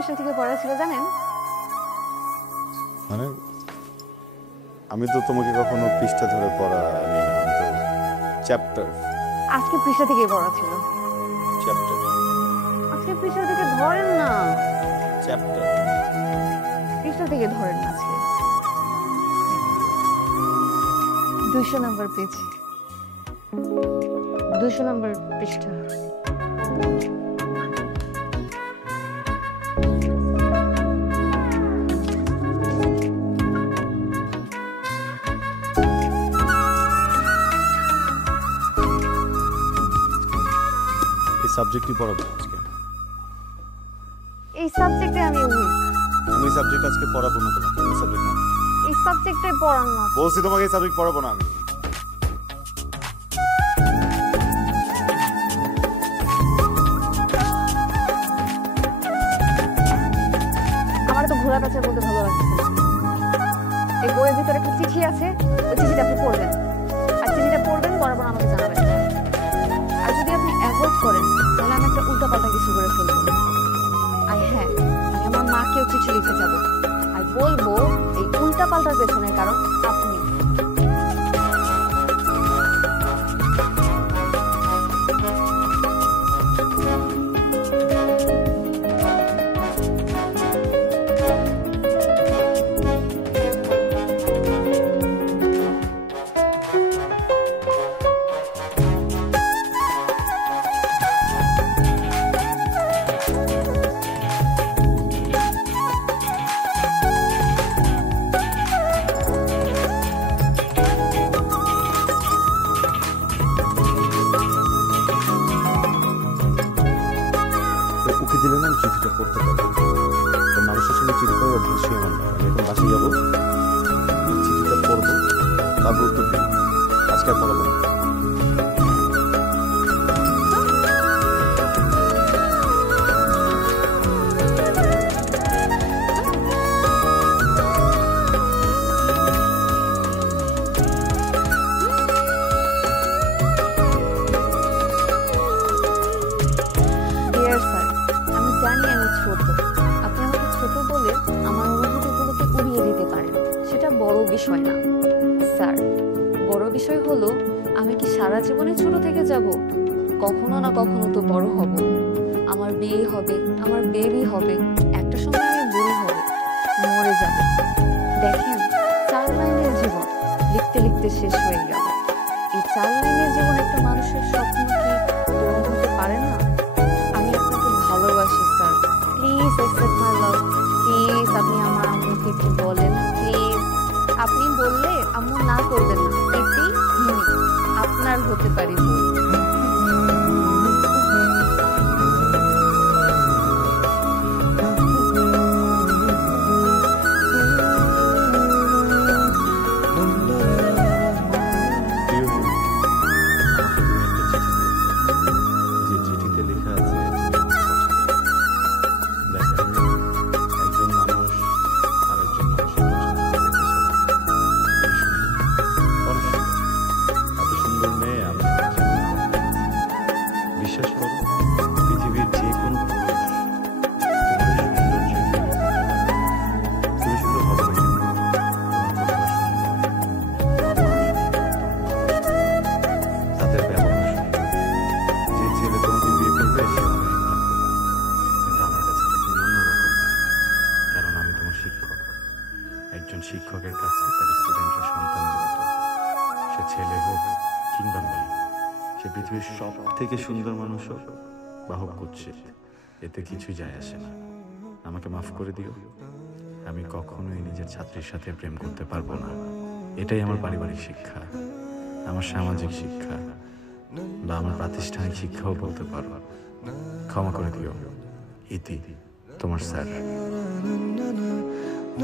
পৃষ্ঠা থেকে পড়া ছিল জানেন? মানে আমি তো তোমাকে কখনো পৃষ্ঠা ধরে পড়া নিই না, আমি তো চ্যাপ্টার। আজকে পৃষ্ঠা থেকেই পড়া ছিল। চ্যাপ্টার। আজকে পৃষ্ঠা থেকে ধরেন না। চ্যাপ্টার। পৃষ্ঠা থেকে ধরেন না আজকে। 200 নম্বর পেজ, 200 নম্বর পৃষ্ঠা। সাবজেক্টই পড়াবো আজকে। এই সাবজেক্টে আমি উইক। আমি এই সাবজেক্ট আজকে পড়াবো না তোমাকে। এই সাবজেক্ট না, এই সাবজেক্টে পড়ান না। বলছি তোমাকে এই সাবজেক্ট পড়াবো না আমি। আমার তো ঘোরা কাছে বলতে ভালো লাগছে। এই বইয়ের ভিতরে একটা চিঠি আছে, ওই চিঠিটা আপনি পড়বেন, আর চিঠিটা পড়বেন বরাবর আমাকে জানাবেন। আর যদি আপনি অ্যাভয়েড করেন তাহলে আমি একটা উল্টাপাল্টা কিছু করে ফেলবো। আর হ্যাঁ, আমি আমার মাকেও চিঠি লিখে যাব আর বলবো এই উল্টাপাল্টার পেছনের কারণ আপনি। দিলে না চিঠিটা পড়তে পারবো। মানুষের সঙ্গে চিঠি পড়ার অভ্যাসই আমার না। আমি এখন বাসে যাবো, চিঠিটা পড়বো, তারপর উত্তর দিব। আজকে আর পড়াবো না। বিষয় না স্যার, বড় বিষয় হলো আমি কি সারা জীবনে ছোট থেকে যাব? কখনো না কখনো তো বড় হব। আমার বিয়ে হবে, আমার বেবি হবে, একটা সময় আমি বুড়ি হব, মরে যাব। দেখেন, 4 লাইনের জীবন লিখতে লিখতে শেষ হয়ে গেল। এই 4 লাইনের জীবন একটা মানুষের স্বপ্ন কি পূরণ হতে পারে না? আমি আপনাকে ভালোবাসি sir, please accept my love. Please আপনি আমার আম্মুকে একটু বলেন, প্লিজ। আপনি বললে আম্মু না করবেন না, এটি আপনার হতে পারি। শিক্ষকের কাছে তার স্টুডেন্টরা সন্তানের মতো। সে ছেলে হোক কিংবা মেয়ে, সে পৃথিবীর সব থেকে সুন্দর মানুষ হোক বা হোক কুৎসিত, এতে কিছুই যায় আসে না। আমাকে মাফ করে দিও, আমি কখনোই নিজের ছাত্রীর সাথে প্রেম করতে পারবো না। এটাই আমার পারিবারিক শিক্ষা, আমার সামাজিক শিক্ষা বা আমার প্রাতিষ্ঠানিক শিক্ষাও বলতে পারো। ক্ষমা করে দিও। ইতি, তোমার স্যার।